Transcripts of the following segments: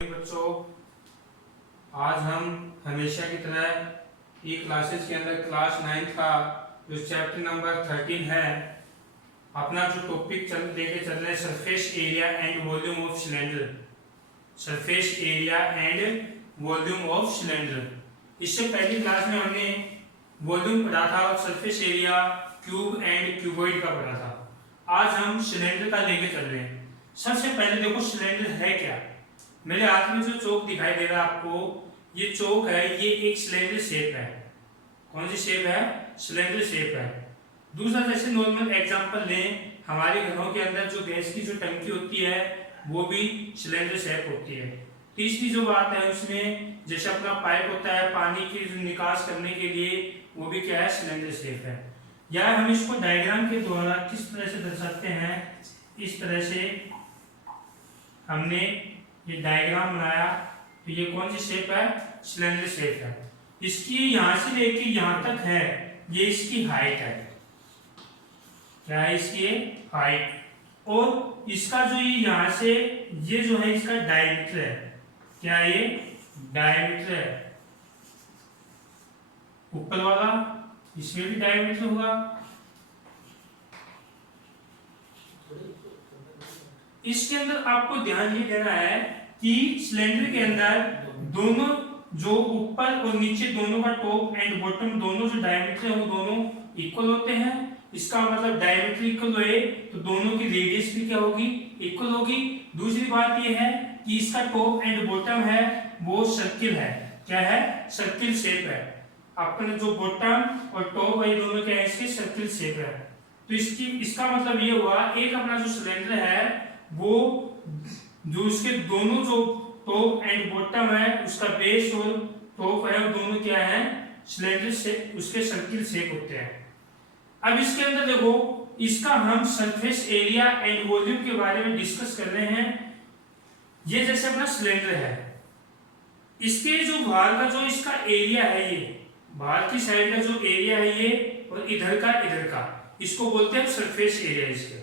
बच्चों, आज हम हमेशा की तरह ई क्लासेस के अंदर क्लास 9 का जो चैप्टर नंबर 13 है, अपना जो टॉपिक लेके चल रहे हैं surface area and volume of cylinder. Surface area and volume of cylinder. इससे पहली क्लास में हमने वॉल्यूम पढ़ा था और surface area cube and cuboid का पढ़ा था। आज हम सिलेंडर का लेके चल रहे हैं। सबसे पहले देखो सिलेंडर है क्या। मेरे हाथ में जो चौक दिखाई दे रहा है आपको, ये चौक है, ये एक सिलेंडर शेप है। कौन सी शेप है? सिलेंडर शेप है। दूसरा, जैसे नॉर्मल एग्जांपल लें, हमारे घरों के अंदर जो गैस की जो टंकी होती है वो भी सिलेंडर शेप होती है। तीसरी जो बात है उसमें, जैसे अपना पाइप होता है पानी की निकास करने के लिए, वो भी क्या है? सिलेंडर शेप है। या हम इसको डायग्राम के द्वारा किस तरह से दर्शाते हैं, इस तरह से हमने ये डायग्राम बनाया। तो ये कौन सी शेप है? सिलेंडर शेप है। इसकी यहां से लेके यहां तक है, ये इसकी हाइट है। क्या है? इसकी हाइट। और इसका जो ये यहां से ये जो है इसका डायमीटर है। क्या ये? डायमीटर है। ऊपर वाला इसमें भी डायमीटर होगा। इसके अंदर आपको ध्यान ये देना है कि सिलेंडर के अंदर दोनों जो ऊपर और नीचे दोनों का टॉप एंड बॉटम दोनों जो डायमीटर है वो दोनों इक्वल होते हैं। इसका मतलब डायमीटर इक्वल हुए तो दोनों की रेडियस भी क्या होगी? इक्वल होगी। दूसरी बात ये है कि इसका टॉप एंड बॉटम है वो सर्किल है। क्या है? सर्किल शेप है। अपने जो बॉटम और टॉप है दोनों क्या है? इसके सर्किल शेप है। तो इसका मतलब ये हुआ, एक अपना जो सिलेंडर है वो जो उसके दोनों जो टॉप एंड बॉटम है, उसका बेस और टॉप है, वो दोनों क्या है? सिलेंडर से उसके सर्किल शेप होते हैं। अब इसके अंदर देखो, इसका हम सरफेस एरिया एंड वॉल्यूम के बारे में डिस्कस कर रहे हैं। ये जैसे अपना सिलेंडर है, इसके जो बाहर का जो इसका एरिया है, ये बाहर की साइड का जो एरिया है ये, और इधर का इसको बोलते हैं सरफेस एरिया इसका।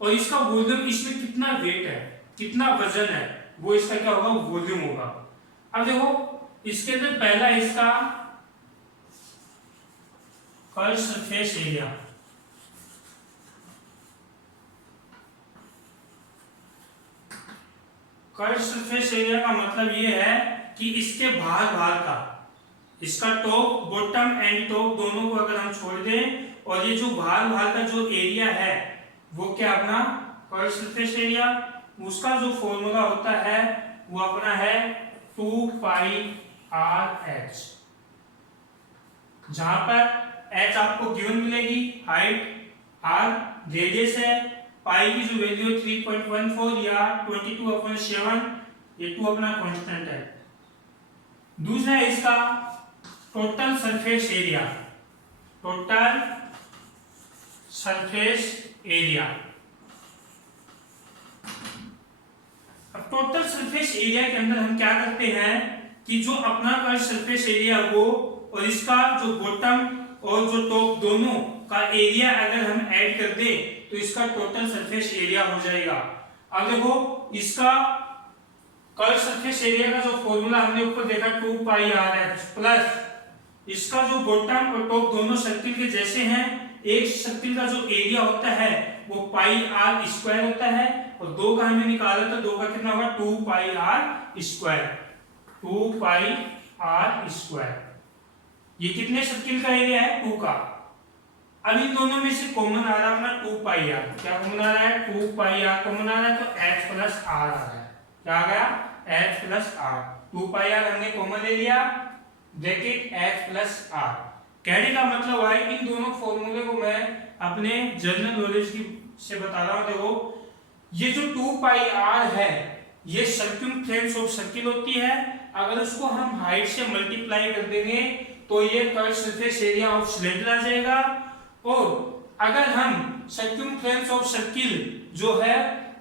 और इसका वॉल्यूम, इसमें कितना वेट है, कितना वजन है, वो इसका क्या होगा? वॉल्यूम होगा। अब देखो इसके अंदर पहला इसका curve surface area. Curve surface area का मतलब ये है कि इसके बाहर का, इसका टॉप बॉटम एंड टॉप दोनों को अगर हम छोड़ दें, और ये जो बाहर का जो एरिया है वो क्या अपना कर्व सरफेस एरिया, उसका जो फॉर्मूला होता है वो अपना है 2πr/h। जहां पर h आपको गिवन मिलेगी, हाइट, r रेडियस है, पाई की जो वैल्यू 3.14 या 22/7, ये 2 अपना कांस्टेंट है। दूसरा है इसका total surface area. Total surface area. अब टोटल सरफेस एरिया के अंदर हम क्या करते हैं कि जो अपना का सरफेस एरिया वो, और इसका जो बॉटम और जो टॉप दोनों का एरिया अगर हम ऐड कर दें तो इसका टोटल सरफेस एरिया हो जाएगा। अब देखो इसका कर्व सरफेस एरिया का जो फॉर्मूला हमने ऊपर देखा 2πr/h प्लस इसका जो बॉटम और टॉप दोनों सर्किल के जैसे हैं, एक सर्किल का जो एरिया होता है वो πr² होता है, और 2 का हमें निकाला तो 2 का कितना होगा? 2πr²। 2πr²। ये कितने सर्किल का एरिया है? 2 का। अब इन दोनों में से कॉमन आ रहा है अपना 2πr। क्या कॉमन आ रहा है? 2πr कॉमन आ रहा है, तो h+r आ रहा है। क्या आ गया? h+r। 2πr हमने कॉमन ले लिया, ब्रैकेट h+r। कहने का मतलब है इन दोनों फॉर्मूले को मैं अपने जनरल नॉलेज की से बता रहा हूं। देखो ये जो 2πr है ये सर्कमफ्रेंस ऑफ सर्किल होती है। अगर उसको हम हाइट से मल्टीप्लाई कर देंगे तो ये curve surface area of cylinder आ जाएगा। और अगर हम सर्कमफ्रेंस ऑफ सर्किल जो है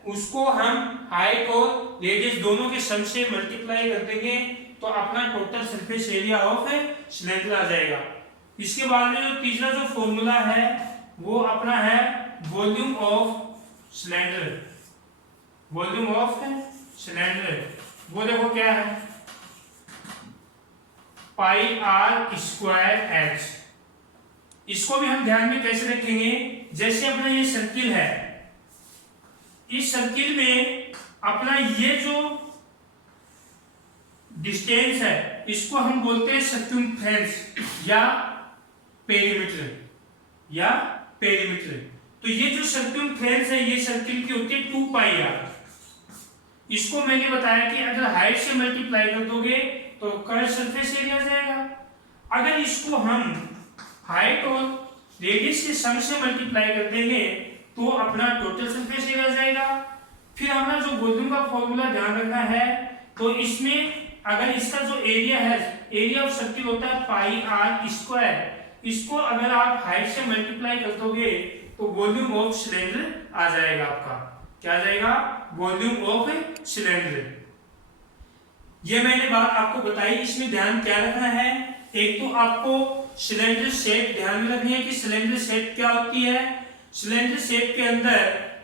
उसको हम हाइट और रेडियस दोनों के सम से मल्टीप्लाई कर देंगे तो अपना total surface area of cylinder आ जाएगा। इसके बाद में जो तीसरा जो फॉर्मूला है वो अपना है volume of cylinder. Volume of cylinder वो देखो क्या है, पाई आर स्क्वायर एच। इसको भी हम ध्यान में कैसे रखेंगे, जैसे अपना ये सर्किल है, इस सर्किल में अपना ये जो डिस्टेंस है इसको हम बोलते हैं सर्कमफ्रेंस या पेरीमीटर या पेरीमीटर। तो ये जो सर्कमफ्रेंस है ये सर्किल की होती है 2 पाई आर। इसको मैंने बताया कि अगर हाइट से मल्टीप्लाई कर दोगे तो कर्व सरफेस एरिया जाएगा। अगर इसको हम हाइट और रेडियस के सम से मल्टीप्लाई कर देंगे तो अपना टोटल सरफेस एरिया जाएगा। फिर हमें जो वॉल्यूम का फॉर्मूला ध्यान रखना है, तो इसमें अगर इसका जो एरिया है, एरिया ऑफ सर्किल होता है पाई आर स्क्वायर। इसको अगर आप हाइट से मल्टीप्लाई कर दोगे तो वॉल्यूम ऑफ सिलेंडर आ जाएगा। आपका क्या आ जाएगा, वॉल्यूम ऑफ सिलेंडर। ये मैंने बात आपको बताई। इसमें ध्यान क्या रखना है, एक तो आपको सिलेंडर शेप ध्यान में रखनी है कि सिलेंडर शेप क्या होती है। सिलेंडर शेप के अंदर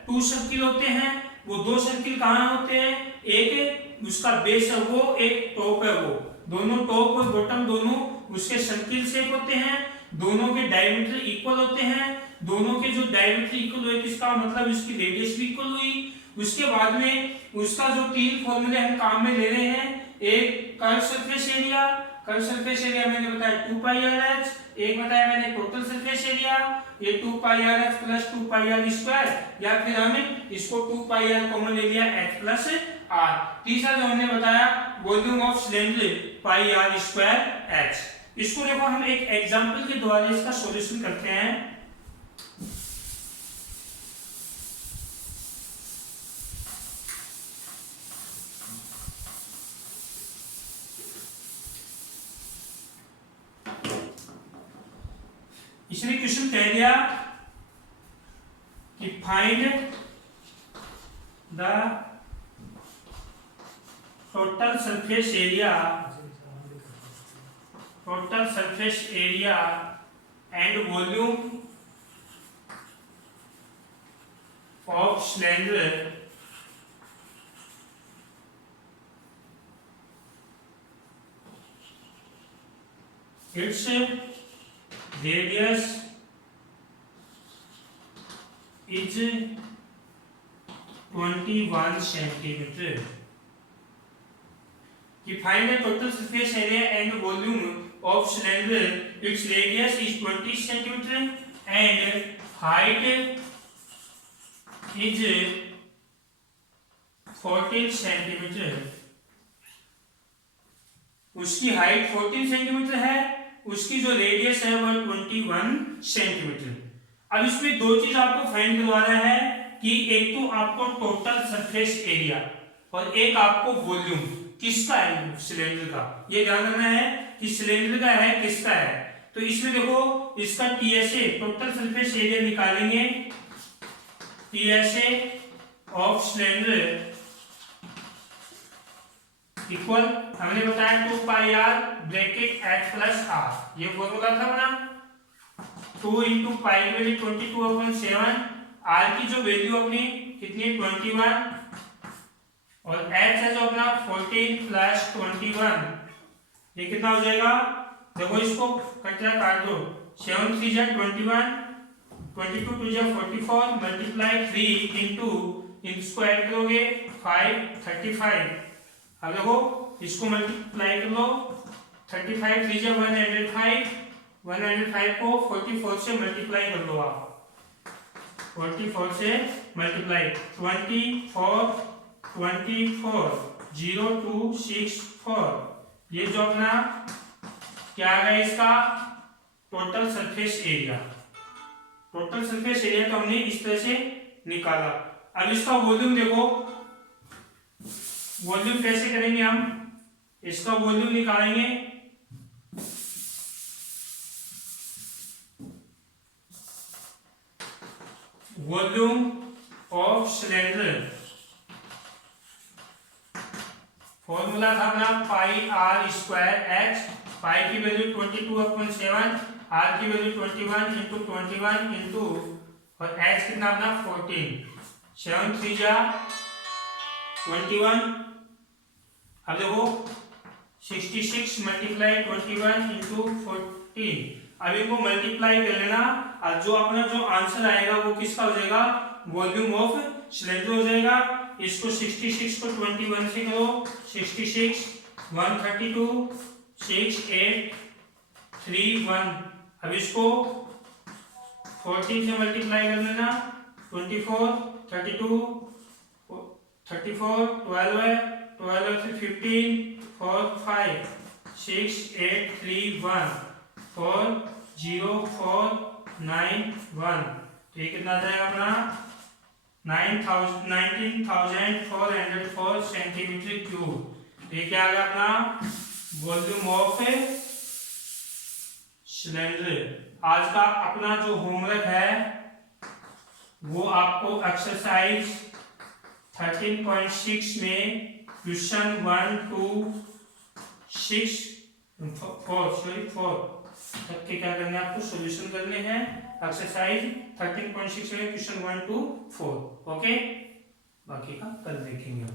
2 सर्किल होते हैं। वो 2 सर्किल कहाँ होते हैं, एक उसका बेस है वो, एक टॉप है वो। दोनों टॉप और बॉटम दोनों उसके सर्किल शेप होते हैं। दोनों के डायमीटर इक्वल होते हैं। दोनों के जो डायमीटर इक्वल हुए किसका मतलब इसकी रेडियस भी इक्वल हुई। उसके बाद में उसका जो 3 फॉर्मूले हम काम में ले रहे हैं, एक curve surface area, curve surface area मैंने बताया 2 पाई आर एच, एक बताया मैंने टोटल सरफेस एरिया, ये 2 pi r h plus 2 pi r square, या फिर हमने इसको 2 पाई आर कॉमन ले लिया एच प्लस आर। तीसरा जो हमने बताया volume of cylinder pi r square h. इसको देखो हम एक एग्जांपल के द्वारा इसका सॉल्यूशन करते हैं। इसने क्वेश्चन कह दिया कि find the total surface area and volume of cylinder it's radius is 21 centimeter. You find the total surface area and volume of cylinder. Its radius is 20 centimeter and height is 14 centimeter. उसकी height 14 centimetre है, उसकी जो radius है वो 21 centimetre. अब इसमें 2 चीज आपको फाइंड करवाना है कि एक तो आपको टोटल सरफेस एरिया और एक आपको वॉल्यूम किसका है, सिलेंडर का। ये ध्यान रखना है कि सिलेंडर का है किसका है। तो इसमें देखो इसका टीएसए टोटल सरफेस एरिया निकालेंगे, टीएसए ऑफ सिलेंडर इक्वल हमने बताया 2 pi r bracket h plus r. ये फॉर्मूला था ना, 2 इंटू पाई की वैल्यू 22/7, आर की जो वैल्यू अपनी कितनी है 21 और एच है जो अपना 14 प्लस 21, ये कितना हो जाएगा। देखो इसको कटरा काट दो, 7 3 जा 21, 22 2 जा 44 मल्टीप्लाई 3 इंटू इन स्क्वायर करोगे 5 35। अब देखो इसको मल्टीप्लाई कर लो, 35 3 जा 105, 105 को 44 से मल्टीप्लाई कर लो आप, 44 से मल्टीप्लाई 24 0264, ये जो अपना क्या आ गया इसका total surface area. Total surface area तो हमने इस तरह से निकाला। अब इसका वॉल्यूम देखो, वॉल्यूम कैसे करेंगे हम, इसका वॉल्यूम निकालेंगे। वॉल्यूम ऑफ सिलेंडर फॉर्मूला था अपना पाई आर स्क्वायर एच, पाई की वैल्यू 22/7, आर की वैल्यू 21 इंटू 21 इंटू और एच कितना अपना 14, 7 3 जा 21 अब देखो 66 मल्टीप्लाई 21 इंटू 14, अब इनको मल्टीप्लाई कर लेना और जो अपना जो आंसर आएगा वो किसका हो जाएगा, वॉल्यूम ऑफ सिलेंडर हो जाएगा। इसको 66 को 21 से करो, 66 132 6 8 3 1। अब इसको 14 से मल्टीप्लाई कर लेना, 24 32 34 12 है, 12 से 15 4 5 6 8 3 1 4 0 4 9 1। तो ये कितना जाएगा अपना 19,404 सेंटीमीटर क्यूब। तो ये क्या आ गया अपना वॉल्यूम ऑफ सिलेंडर। आज का अपना जो होमवर्क है वो आपको एक्सरसाइज 13.6 में क्वेश्चन 1 2 6 4 तक के क्या करने हैं, आपको सॉल्यूशन करने हैं एक्सरसाइज 13.6 में क्वेश्चन 1 2 4। ओके, बाकी का कल देखेंगे।